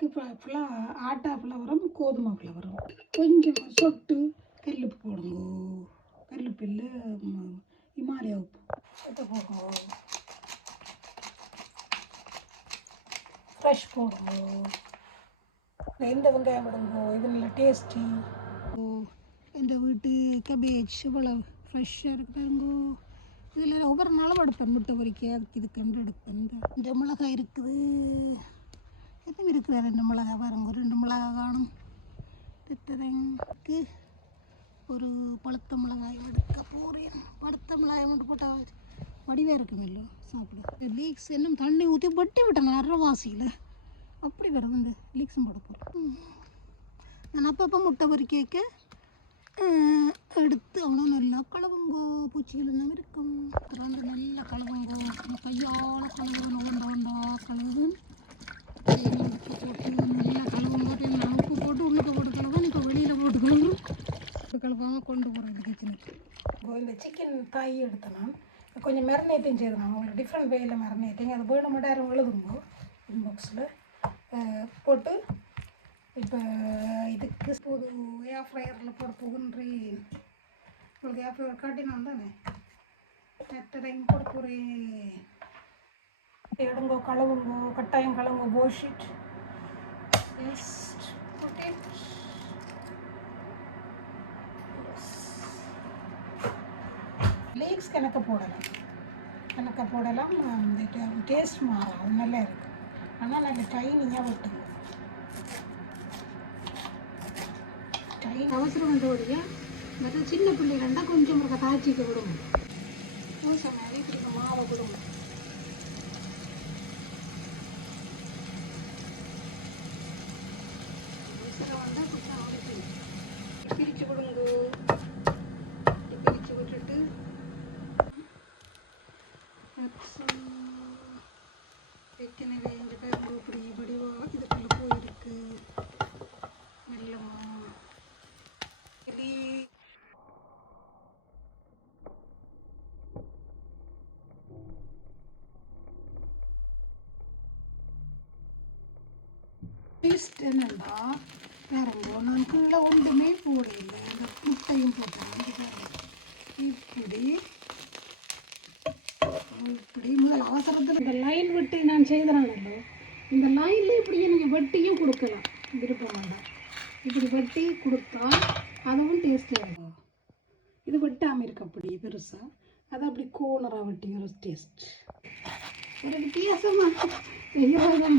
இதுக்கு ஃபுல்லாக ஆட்டா ஃப்ளவரும் கோதுமை ஃப்ளவரும் கொஞ்சம் சொட்டு கல்லுப்பு போடுங்க. கல்லுப்பு இல்லை இமாலயா உப்பு. இதை போடுங்க. ஃப்ரெஷ் போடுங்க. எந்த வெங்காயம் போடுங்க இது நல்ல டேஸ்டி இந்த வீட்டு கபேஜ் இவ்வளோ ஃப்ரெஷ்ஷாக இருக்காருங்கோ இதில் ஒவ்வொரு நாளும் எடுப்பேன் முட்டை பொறிக்க அதுக்கு இது கண்டு எடுப்பேன் இந்த- இந்த மிளகாய் இருக்குது. எதுவும் இருக்கிற ரெண்டு மிளகா பாருங்க ரெண்டு மிளகா காணும். திட்டதற்கு ஒரு பழுத்த மிளகாய் எடுக்க போகிறேன் பழுத்த மிளகாய் மட்டும் போட்டால் வடிவாக இருக்கும் இல்லை சாப்பிட. லீக்ஸ் இன்னும் தண்ணி ஊற்றி வெட்டி விட்டேன் அரைவாசியில். அப்படி வருது இந்த லீக்ஸும் போட போகிறேன் நான் அப்பப்போ முட்டை பொறுக்கி வைக்க எடுத்து அவ்வளோ நல்லா கலவங்கோ பூச்சிகள் எல்லாம் இருக்கும். ரெண்டு நல்லா கலவங்கோ நம்ம கையால் கழுவுன்னு ஒண்டா ஒண்டா கழுவு தேன் உப்பு போட்டு நல்லா கழுவும் போட்டு நான் உப்பு போட்டு உள்ளுக்கு போட்டு கழுவேன் இப்போ வெளியில் போட்டு கழுவு போட்டு கழுவாமல் கொண்டு போகிறேன் கிச்சனுக்கு இப்போ இந்த சிக்கன் தாய் எடுத்தேன் நான் கொஞ்சம் மெரினேட்டிங் செய்து நான். உங்களுக்கு டிஃப்ரெண்ட் வேயில் மெரினேட்டிங் அது வேணும் மட்டும் யாரும் எழுதுங்கோ இன்பாக்ஸில் போட்டு இப்போ இதுக்கு ஒரு ஏர் ஃப்ரையரில் போட போகின்றேன். உங்களுக்கு ஏர் ஃப்ரையர் காட்டினான் தானே? எத்தனையும் போட போகிறேன் எடுங்கோ கழுவுங்கோ கட்டாயம் கழுவுங்கோ போஷிட் ஜஸ்ட் put லீக்ஸ் கணக்க போடலாம். கணக்க போடலாம் அந்த டேஸ்ட் மாறும் அது நல்லா இருக்கு. ஆனால் நல்ல டைனியாக விட்டுங்க டைன் அவசரம் வந்தோடைய மற்ற சின்ன பிள்ளைகள்னா கொஞ்சம் ஒரு தாய்ச்சிக்க விடுங்க தோசை மாதிரி இப்படி மாவை விடுங்க அவசரம் வந்தால் கொஞ்சம் டேஸ்ட் என்னன்னா பாருங்க நான் கீழே ஒன்றுமே போடையில்லை அந்த முட்டையும் போட்டேன். இப்படி இப்படி முதல் அவசரத்தில் இந்த லைன் வெட்டி நான் செய்கிறேன்ல இந்த லைனில் இப்படியே நீங்கள் வெட்டியும் கொடுக்கலாம். விருப்பம் வேண்டாம். இப்படி வெட்டி கொடுத்தா அதுவும் டேஸ்டியாக இருக்கும். இது வெட்டாமல் இருக்கு அப்படி பெருசாக அது அப்படி கோனராக வெட்டி ஒரு டேஸ்ட் ஒரு வித்தியாசமாக செய்யறதுதான்